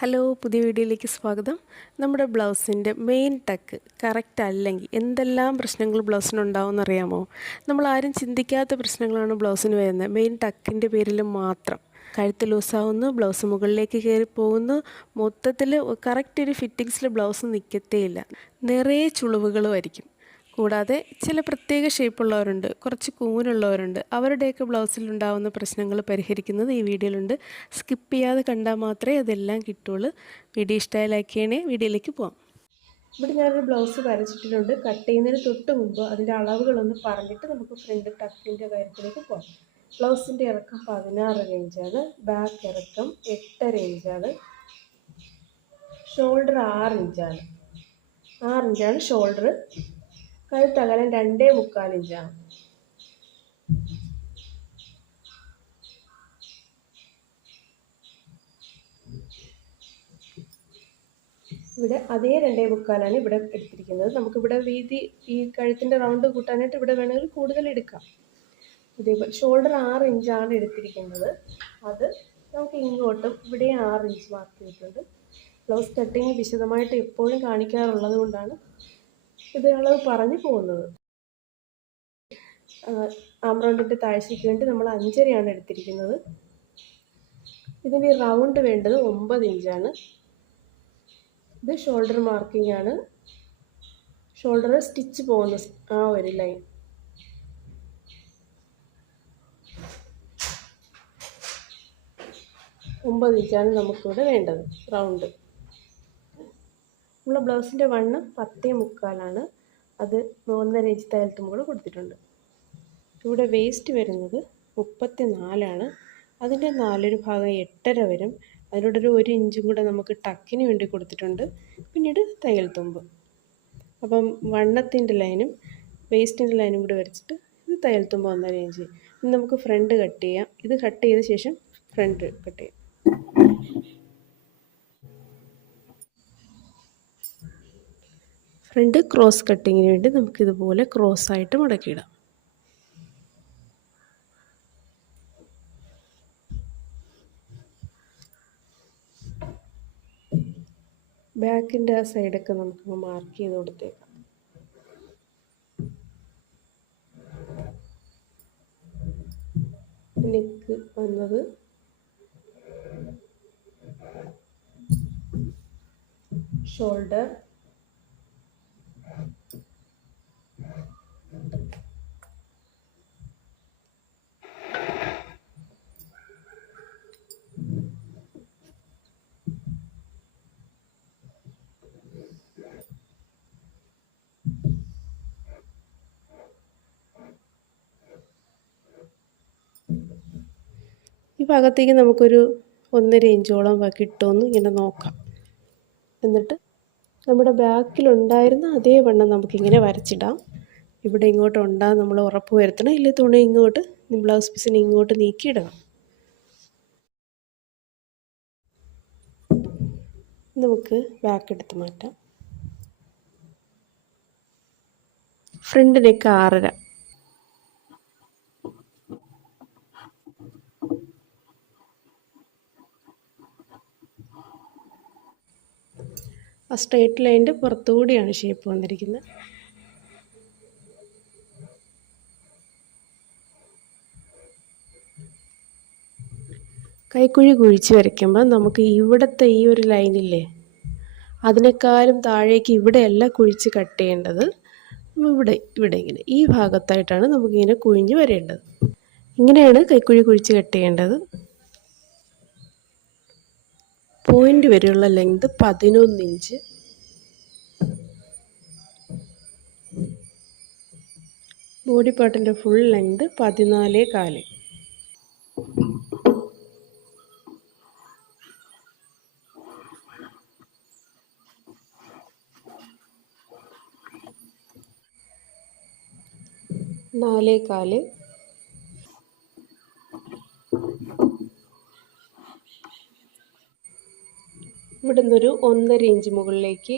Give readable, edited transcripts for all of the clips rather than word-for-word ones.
Hello, പുതിയ വീഡിയോയിലേക്ക് സ്വാഗതം. നമ്മുടെ ബ്ലൗസിൻ്റെ മെയിൻ ടക്ക് കറക്റ്റ് അല്ലെങ്കിൽ എന്തെല്ലാം പ്രശ്നങ്ങൾ ബ്ലൗസിനുണ്ടാവുമെന്ന് അറിയാമോ? നമ്മൾ ആരും ചിന്തിക്കാത്ത പ്രശ്നങ്ങളാണ് ബ്ലൗസിന് വരുന്നത്. മെയിൻ ടക്കിൻ്റെ പേരിൽ മാത്രം കഴുത്ത് ലൂസാവുന്നു, ബ്ലൗസ് മുകളിലേക്ക് കയറി പോകുന്നു, മൊത്തത്തിൽ കറക്റ്റ് ഒരു ഫിറ്റിങ്സിൽ ബ്ലൗസ് നിൽക്കത്തേയില്ല. നിറയെ ചുളിവുകളും ആയിരിക്കും. കൂടാതെ ചില പ്രത്യേക ഷേപ്പുള്ളവരുണ്ട്, കുറച്ച് കൂനുള്ളവരുണ്ട്. അവരുടെയൊക്കെ ബ്ലൗസിലുണ്ടാകുന്ന പ്രശ്നങ്ങൾ പരിഹരിക്കുന്നത് ഈ വീഡിയോയിലുണ്ട്. സ്കിപ്പ് ചെയ്യാതെ കണ്ടാൽ മാത്രമേ അതെല്ലാം കിട്ടുള്ളൂ. വീഡിയോ ഇഷ്ടമായാലേ വീഡിയോയിലേക്ക് പോകാം. ഇവിടെ ഞാനൊരു ബ്ലൗസ് വരച്ചിട്ടുണ്ട്. കട്ട് ചെയ്യുന്നതിന് തൊട്ട് മുമ്പ് അതിൻ്റെ അളവുകളൊന്ന് പറഞ്ഞിട്ട് നമുക്ക് ഫ്രണ്ട് ടക്കിൻ്റെ കാര്യത്തിലേക്ക് പോകാം. ബ്ലൗസിൻ്റെ ഇറക്കം 16 ഇഞ്ചാണ്, ബാക്ക് ഇറക്കം 8.5 ഇഞ്ചാണ്, ഷോൾഡർ 6 ഇഞ്ചാണ്. 6 ഇഞ്ചാണ് ഷോൾഡർ. കഴുത്തകലം 2.25 ഇഞ്ചാണ്. ഇവിടെ അതേ 2.25 ഇവിടെ എടുത്തിരിക്കുന്നത്. നമുക്കിവിടെ വീതി ഈ കഴുത്തിൻ്റെ റൗണ്ട് കൂട്ടാനായിട്ട് ഇവിടെ വേണമെങ്കിൽ കൂടുതൽ എടുക്കാം. അതേപോലെ ഷോൾഡർ 6 ഇഞ്ചാണ് എടുത്തിരിക്കുന്നത്. അത് നമുക്ക് ഇങ്ങോട്ടും ഇവിടെ 6 ഇഞ്ച് മാർക്ക് ചെയ്തിട്ടുണ്ട്. ബ്ലൗസ് കട്ടിങ് വിശദമായിട്ട് എപ്പോഴും കാണിക്കാറുള്ളത് കൊണ്ടാണ് ഇത് അളവ് പറഞ്ഞു പോകുന്നത്. ആംറൗണ്ടിൻ്റെ താഴ്ചയ്ക്ക് വേണ്ടി നമ്മൾ 5.5 എടുത്തിരിക്കുന്നത്. ഇതിന് റൗണ്ട് വേണ്ടത് 9 ഇഞ്ചാണ്. ഇത് ഷോൾഡർ മാർക്കിംഗ് ആണ്. ഷോൾഡർ സ്റ്റിച്ച് പോകുന്ന ആ ഒരു ലൈൻ. ഒമ്പത് ഇഞ്ചാണ് നമുക്കിവിടെ വേണ്ടത് റൗണ്ട്. നമ്മളെ ബ്ലൗസിൻ്റെ വണ്ണം 10.25 അത് 1.5 ഇഞ്ച് തയ്യൽത്തും കൂടെ കൊടുത്തിട്ടുണ്ട്. ഇവിടെ വേസ്റ്റ് വരുന്നത് 34. അതിൻ്റെ 4 ഭാഗം 8.5 വരും. അതിനോടൊരു 1 ഇഞ്ചും കൂടെ നമുക്ക് ടക്കിന് വേണ്ടി കൊടുത്തിട്ടുണ്ട്. പിന്നീട് തയ്യൽ തുമ്പ്. അപ്പം വണ്ണത്തിൻ്റെ ലൈനും വേസ്റ്റിൻ്റെ ലൈനും കൂടെ വരച്ചിട്ട് ഇത് തയ്യൽ തുമ്പ് 1.5 ഇഞ്ച്. ഇനി നമുക്ക് ഫ്രണ്ട് കട്ട് ചെയ്യാം. ഇത് കട്ട് ചെയ്ത ശേഷം ഫ്രണ്ട് കട്ട് ചെയ്യാം. ഫ്രണ്ട് ക്രോസ് കട്ടിങ്ങിന് വേണ്ടി നമുക്കിതുപോലെ ക്രോസായിട്ട് മടക്കിയിടാം. ബാക്കിൻ്റെ ആ സൈഡൊക്കെ നമുക്ക് മാർക്ക് ചെയ്ത് കൊടുത്തേക്കാം. നെക്ക് വന്നത് ഷോൾഡർ, ഈ ഭാഗത്തേക്ക് നമുക്കൊരു 1.5 ഇഞ്ചോളം കിട്ടുമെന്ന് ഇങ്ങനെ നോക്കാം. എന്നിട്ട് നമ്മുടെ ബാക്കിലുണ്ടായിരുന്ന അതേ വണ്ണം നമുക്കിങ്ങനെ വരച്ചിടാം. ഇവിടെ ഇങ്ങോട്ട് ഉണ്ടാകും നമ്മൾ ഉറപ്പ് വരുത്തണം. ഇല്ലേ തുണി ഇങ്ങോട്ട് ബ്ലൗസ് പീസിന് ഇങ്ങോട്ട് നീക്കിയിടണം. നമുക്ക് ബാക്ക് എടുത്ത് മാറ്റാം. Front neck 6.5. ആ സ്ട്രെയിറ്റ് ലൈനിൻ്റെ പുറത്തുകൂടിയാണ് ഷേപ്പ് വന്നിരിക്കുന്നത്. കൈക്കുഴി കുഴിച്ച് വരയ്ക്കുമ്പോൾ നമുക്ക് ഇവിടുത്തെ ഈ ഒരു ലൈനില്ലേ, അതിനേക്കാളും താഴേക്ക് ഇവിടെയല്ല കുഴിച്ച് കട്ട് ചെയ്യേണ്ടത്. ഇവിടെ ഇങ്ങനെ ഈ ഭാഗത്തായിട്ടാണ് നമുക്കിങ്ങനെ കുഴിഞ്ഞ് വരേണ്ടത്. ഇങ്ങനെയാണ് കൈക്കുഴി കുഴിച്ച് കട്ട് ചെയ്യേണ്ടത്. പോയിൻ്റ് വരെയുള്ള ലെങ്ത് 11 ഇഞ്ച്. ബോഡി പാർട്ടിൻ്റെ ഫുൾ ലെങ്ത് 14.25. ഇവിടെ നിന്നൊരു 1.5 ഇഞ്ച് മുകളിലേക്ക്,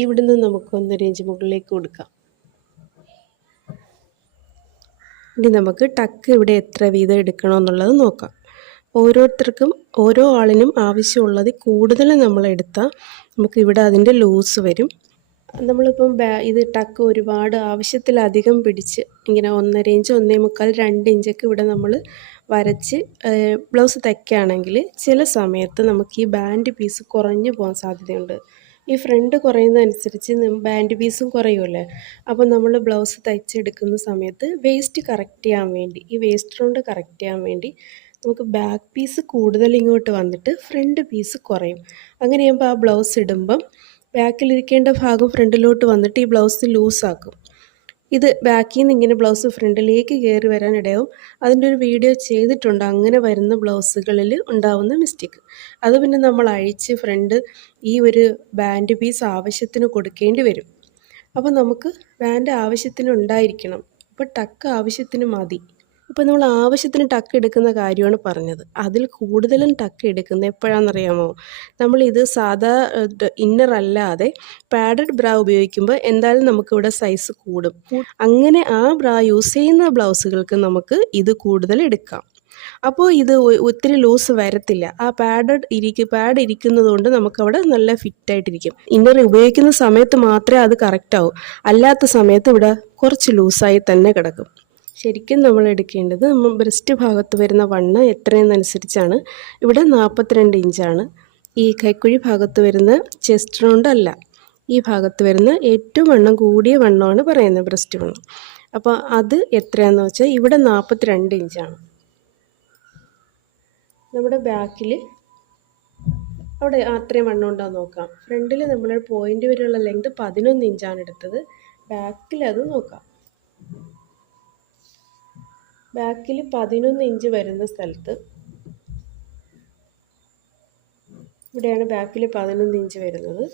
ഇവിടുന്ന് നമുക്ക് 1.5 ഇഞ്ച് മുകളിലേക്ക് കൊടുക്കാം. ഇനി നമുക്ക് ടക്ക് ഇവിടെ എത്ര വീതം എടുക്കണമെന്നുള്ളത് നോക്കാം. ഓരോരുത്തർക്കും ഓരോ ആളിനും ആവശ്യമുള്ളത് കൂടുതൽ നമ്മൾ എടുത്താൽ നമുക്ക് ഇവിടെ അതിൻ്റെ ലൂസ് വരും. നമ്മളിപ്പം ഇത് ടക്ക് ഒരുപാട് ആവശ്യത്തിലധികം പിടിച്ച് ഇങ്ങനെ 1.5 ഇഞ്ച് 1.25 2 ഇഞ്ചൊക്കെ ഇവിടെ നമ്മൾ വരച്ച് ബ്ലൗസ് തയ്ക്കുകയാണെങ്കിൽ ചില സമയത്ത് നമുക്ക് ഈ ബാൻഡ് പീസ് കുറഞ്ഞു പോകാൻ സാധ്യതയുണ്ട്. ഈ ഫ്രണ്ട് കുറയുന്നതനുസരിച്ച് ബാൻഡ് പീസും കുറയുമല്ലേ. അപ്പോൾ നമ്മൾ ബ്ലൗസ് തയ്ച്ചെടുക്കുന്ന സമയത്ത് വേസ്റ്റ് കറക്റ്റ് ചെയ്യാൻ വേണ്ടി, ഈ വേസ്റ്റ് റൗണ്ട് കറക്റ്റ് ചെയ്യാൻ വേണ്ടി നമുക്ക് ബാക്ക് പീസ് കൂടുതൽ ഇങ്ങോട്ട് വന്നിട്ട് ഫ്രണ്ട് പീസ് കുറയും. അങ്ങനെയാകുമ്പോൾ ആ ബ്ലൗസ് ഇടുമ്പം ബാക്കിലിരിക്കേണ്ട ഭാഗം ഫ്രണ്ടിലോട്ട് വന്നിട്ട് ഈ ബ്ലൗസ് ലൂസാക്കും. ഇത് ബാക്കിൽ നിന്ന് ഇങ്ങനെ ബ്ലൗസ് ഫ്രണ്ടിലേക്ക് കയറി വരാനിടയാവും. അതിൻ്റെ ഒരു വീഡിയോ ചെയ്തിട്ടുണ്ട് അങ്ങനെ വരുന്ന ബ്ലൗസുകളിൽ ഉണ്ടാവുന്ന മിസ്റ്റേക്ക്. അത് പിന്നെ നമ്മൾ അഴിച്ച് ഫ്രണ്ട് ഈ ഒരു ബാൻഡ് പീസ് ആവശ്യത്തിന് കൊടുക്കേണ്ടി വരും. അപ്പോൾ നമുക്ക് ബാൻഡ് ആവശ്യത്തിന് ഉണ്ടായിരിക്കണം. അപ്പോൾ ടക്ക് ആവശ്യത്തിന് മതി. ഇപ്പോൾ നമ്മൾ ആവശ്യത്തിന് ടക്ക് എടുക്കുന്ന കാര്യമാണ് പറഞ്ഞത്. അതിൽ കൂടുതലും ടക്ക് എടുക്കുന്നത് എപ്പോഴാണെന്നറിയാമോ? നമ്മളിത് സാധാ ഇന്നർ അല്ലാതെ പാഡഡ് ബ്രാ ഉപയോഗിക്കുമ്പോൾ എന്തായാലും നമുക്കിവിടെ സൈസ് കൂടും. അങ്ങനെ ആ ബ്രാ യൂസ് ചെയ്യുന്ന ബ്ലൗസുകൾക്ക് നമുക്ക് ഇത് കൂടുതൽ എടുക്കാം. അപ്പോൾ ഇത് ഒത്തിരി ലൂസ് വരത്തില്ല. ആ പാഡ് ഇരിക്കുന്നത് കൊണ്ട് നമുക്കവിടെ നല്ല ഫിറ്റായിട്ടിരിക്കും. ഇന്നർ ഉപയോഗിക്കുന്ന സമയത്ത് മാത്രമേ അത് കറക്റ്റ് ആവൂ. അല്ലാത്ത സമയത്ത് ഇവിടെ കുറച്ച് ലൂസായി തന്നെ കിടക്കും. ശരിക്കും നമ്മൾ എടുക്കേണ്ടത് ബ്രസ്റ്റ് ഭാഗത്ത് വരുന്ന വണ്ണം എത്രയെന്നനുസരിച്ചാണ്. ഇവിടെ 42 ഇഞ്ചാണ്. ഈ കൈക്കുഴി ഭാഗത്ത് വരുന്ന ചെസ്റ്റ് റൗണ്ട് അല്ല, ഈ ഭാഗത്ത് വരുന്ന ഏറ്റവും വണ്ണം കൂടിയ വണ്ണമാണ് പറയുന്നത് ബ്രസ്റ്റ് വണ്ണം. അപ്പോൾ അത് എത്രയാണെന്ന് വെച്ചാൽ ഇവിടെ 42 ഇഞ്ചാണ്. നമ്മുടെ ബാക്കിൽ അവിടെ അത്രയും വണ്ണം ഉണ്ടോ നോക്കാം. ഫ്രണ്ടിൽ നമ്മൾ പോയിൻ്റ് വരെയുള്ള ലെങ്ത് 11 ഇഞ്ചാണ് എടുത്തത്. ബാക്കിൽ അത് നോക്കാം. ബാക്കിൽ 11 ഇഞ്ച് വരുന്ന സ്ഥലത്ത്, ഇവിടെയാണ് ബാക്കിൽ 11 ഇഞ്ച് വരുന്നത്.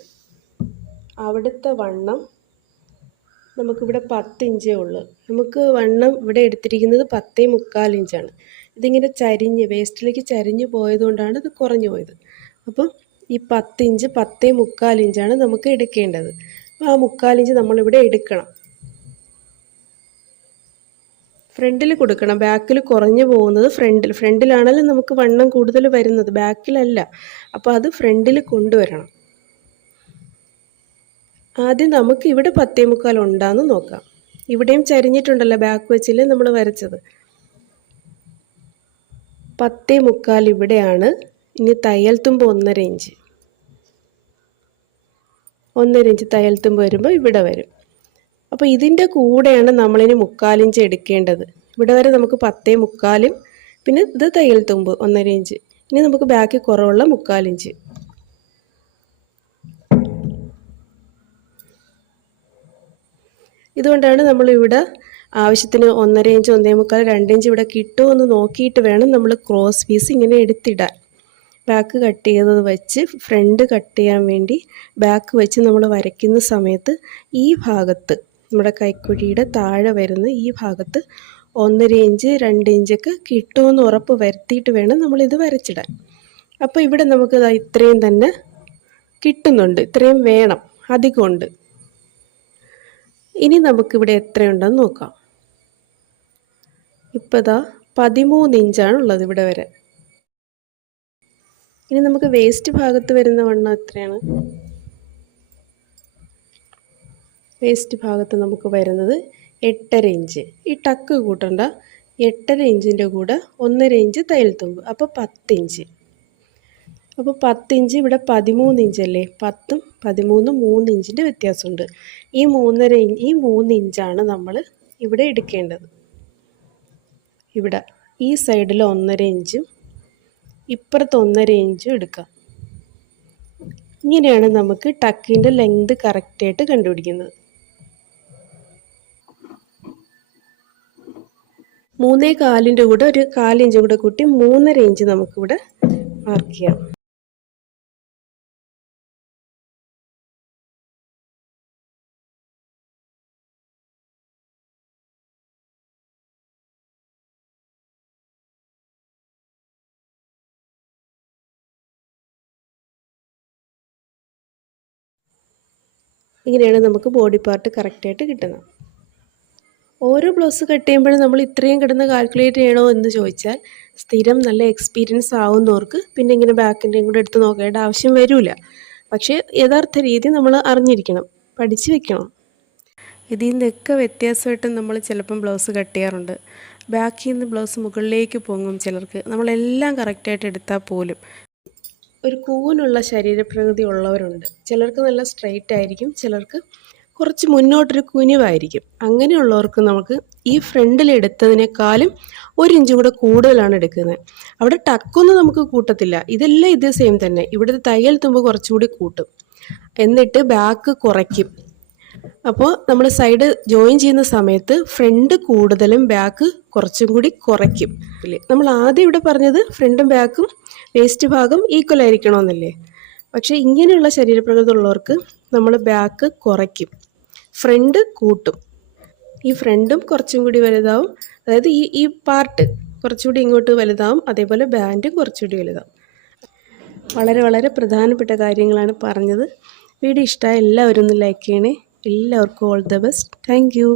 അവിടുത്തെ വണ്ണം നമുക്കിവിടെ 10 ഇഞ്ചേ ഉള്ളൂ. നമുക്ക് വണ്ണം ഇവിടെ എടുത്തിരിക്കുന്നത് 10.25 ഇഞ്ചാണ്. ഇതിങ്ങനെ ചരിഞ്ഞ് വേസ്റ്റിലേക്ക് ചരിഞ്ഞ് പോയതുകൊണ്ടാണ് ഇത് കുറഞ്ഞു പോയത്. അപ്പം ഈ 10 ഇഞ്ച് 10.25 ഇഞ്ചാണ് നമുക്ക് എടുക്കേണ്ടത്. അപ്പോൾ ആ 3/4 ഇഞ്ച് നമ്മളിവിടെ എടുക്കണം. ഫ്രണ്ടിൽ കൊടുക്കണം. ബാക്കിൽ കുറഞ്ഞു പോകുന്നത് ഫ്രണ്ടിലാണല്ലോ നമുക്ക് വണ്ണം കൂടുതൽ വരുന്നത്, ബാക്കിലല്ല. അപ്പോൾ അത് ഫ്രണ്ടിൽ കൊണ്ടുവരണം. ആദ്യം നമുക്ക് ഇവിടെ 10.25 ഉണ്ടാന്ന് നോക്കാം. ഇവിടെയും ചരിഞ്ഞിട്ടുണ്ടല്ലോ, ബാക്ക് വെച്ചില്ലേ നമ്മൾ വരച്ചത്. 10.25 ഇവിടെയാണ്. ഇനി തയ്യൽ തുമ്പ് 1.5 ഇഞ്ച്, 1.5 ഇഞ്ച് തയ്യൽ തുമ്പ് വരുമ്പോൾ ഇവിടെ വരും. അപ്പോൾ ഇതിൻ്റെ കൂടെയാണ് നമ്മളിനി 3/4 ഇഞ്ച് എടുക്കേണ്ടത്. ഇവിടെ വരെ നമുക്ക് 10.25 പിന്നെ ഇത് തയ്യൽ തുമ്പ് 1.5 ഇഞ്ച്. ഇനി നമുക്ക് ബാക്കി കുറവുള്ള 3/4 ഇഞ്ച്. ഇതുകൊണ്ടാണ് നമ്മളിവിടെ ആവശ്യത്തിന് 1.5 ഇഞ്ച് 1.25 2 ഇഞ്ച് ഇവിടെ കിട്ടുമോ എന്ന് നോക്കിയിട്ട് വേണം നമ്മൾ ക്രോസ് പീസ് ഇങ്ങനെ എടുത്തിടാൻ. ബാക്ക് കട്ട് ചെയ്തത് വെച്ച് ഫ്രണ്ട് കട്ട് ചെയ്യാൻ വേണ്ടി ബാക്ക് വെച്ച് നമ്മൾ വരയ്ക്കുന്ന സമയത്ത് ഈ ഭാഗത്ത് നമ്മുടെ കൈക്കുഴിയുടെ താഴെ വരുന്ന ഈ ഭാഗത്ത് 1.5 ഇഞ്ച് 2 ഇഞ്ചൊക്കെ കിട്ടുമെന്ന് ഉറപ്പ് വരുത്തിയിട്ട് വേണം നമ്മളിത് വരച്ചിടാൻ. അപ്പോൾ ഇവിടെ നമുക്ക് ഇത്രയും തന്നെ കിട്ടുന്നുണ്ട്, ഇത്രയും വേണം, അധികമുണ്ട്. ഇനി നമുക്കിവിടെ എത്രയുണ്ടെന്ന് നോക്കാം. ഇപ്പോൾ 13 ഇഞ്ചാണുള്ളത് ഇവിടെ വരെ. ഇനി നമുക്ക് വേസ്റ്റ് ഭാഗത്ത് വരുന്ന വണ്ണം എത്രയാണ്? വേസ്റ്റ് ഭാഗത്ത് നമുക്ക് വരുന്നത് 8.5 ഇഞ്ച്. ഈ ടക്ക് കൂട്ടണ്ട, 8.5 ഇഞ്ചിൻ്റെ കൂടെ 1.5 ഇഞ്ച് തയ്യൽ തുമ്പ്, അപ്പോൾ 10 ഇഞ്ച്. അപ്പോൾ 10 ഇഞ്ച് ഇവിടെ 13 ഇഞ്ചല്ലേ, 10ഉം 13ഉം 3 ഇഞ്ചിൻ്റെ വ്യത്യാസമുണ്ട്. ഈ 3 ഇഞ്ചാണ് നമ്മൾ ഇവിടെ എടുക്കേണ്ടത്. ഇവിടെ ഈ സൈഡിൽ 1.5 ഇഞ്ചും ഇപ്പുറത്ത് 1.5 ഇഞ്ചും എടുക്കാം. ഇങ്ങനെയാണ് നമുക്ക് ടക്കിൻ്റെ ലെങ്ത് കറക്റ്റായിട്ട് കണ്ടുപിടിക്കുന്നത്. 3.25-ൻ്റെ കൂടെ ഒരു 1/4 ഇഞ്ചും കൂടെ കൂട്ടി 3.5 ഇഞ്ച് നമുക്കിവിടെ മാർക്ക് ചെയ്യാം. ഇങ്ങനെയാണ് നമുക്ക് ബോഡി പാർട്ട് കറക്റ്റായിട്ട് കിട്ടുന്നത്. ഓരോ ബ്ലൗസ് കട്ട് ചെയ്യുമ്പോഴും നമ്മൾ ഇത്രയും കിടന്ന് കാൽക്കുലേറ്റ് ചെയ്യണോ എന്ന് ചോദിച്ചാൽ സ്ഥിരം നല്ല എക്സ്പീരിയൻസ് ആവുന്നവർക്ക് പിന്നെ ഇങ്ങനെ ബാക്കിൻ്റെയും കൂടെ എടുത്ത് നോക്കേണ്ട ആവശ്യം വരില്ല. പക്ഷേ യഥാർത്ഥ രീതി നമ്മൾ അറിഞ്ഞിരിക്കണം, പഠിച്ച് വെക്കണം. ഇതിൽ നിന്നൊക്കെ വ്യത്യാസമായിട്ട് നമ്മൾ ചിലപ്പം ബ്ലൗസ് കട്ട് ചെയ്യാറുണ്ട്. ബാക്കിൽ നിന്ന് ബ്ലൗസ് മുകളിലേക്ക് പൊങ്ങും ചിലർക്ക്. നമ്മളെല്ലാം കറക്റ്റായിട്ട് എടുത്താൽ പോലും ഒരു കൂനുള്ള ശരീരപ്രകൃതി ഉള്ളവരുണ്ട്. ചിലർക്ക് നല്ല സ്ട്രെയിറ്റ് ആയിരിക്കും, ചിലർക്ക് കുറച്ച് മുന്നോട്ടൊരു കുനിവായിരിക്കും. അങ്ങനെയുള്ളവർക്ക് നമുക്ക് ഈ ഫ്രണ്ടിൽ എടുത്തതിനേക്കാളും 1 ഇഞ്ചും കൂടെ കൂടുതലാണ് എടുക്കുന്നത്. അവിടെ ടക്കൊന്നും നമുക്ക് കൂട്ടത്തില്ല, ഇതെല്ലാം ഇതേ സെയിം തന്നെ. ഇവിടുത്തെ തയ്യൽ തുമ്പ് കുറച്ചുകൂടി കൂട്ടും, എന്നിട്ട് ബാക്ക് കുറയ്ക്കും. അപ്പോൾ നമ്മൾ സൈഡ് ജോയിൻ ചെയ്യുന്ന സമയത്ത് ഫ്രണ്ട് കൂടുതലും ബാക്ക് കുറച്ചും കൂടി കുറയ്ക്കും. നമ്മൾ ആദ്യം ഇവിടെ പറഞ്ഞത് ഫ്രണ്ടും ബാക്കും വേസ്റ്റ് ഭാഗം ഈക്വൽ ആയിരിക്കണമെന്നല്ലേ. പക്ഷേ ഇങ്ങനെയുള്ള ശരീരപ്രകൃതി ഉള്ളവർക്ക് നമ്മൾ ബാക്ക് കുറയ്ക്കും, ഫ്രണ്ട് കൂട്ടും. ഈ ഫ്രണ്ടും കുറച്ചും കൂടി വലുതാവും, അതായത് ഈ പാർട്ട് കുറച്ചുകൂടി ഇങ്ങോട്ട് വലുതാവും, അതേപോലെ ബാൻഡും കുറച്ചുകൂടി വലുതാവും. വളരെ വളരെ പ്രധാനപ്പെട്ട കാര്യങ്ങളാണ് പറഞ്ഞത്. വീഡിയോ ഇഷ്ടമായ എല്ലാവരും ഒന്ന് ലൈക്ക് ചെയ്യണേ. എല്ലാവർക്കും all the best. Thank you.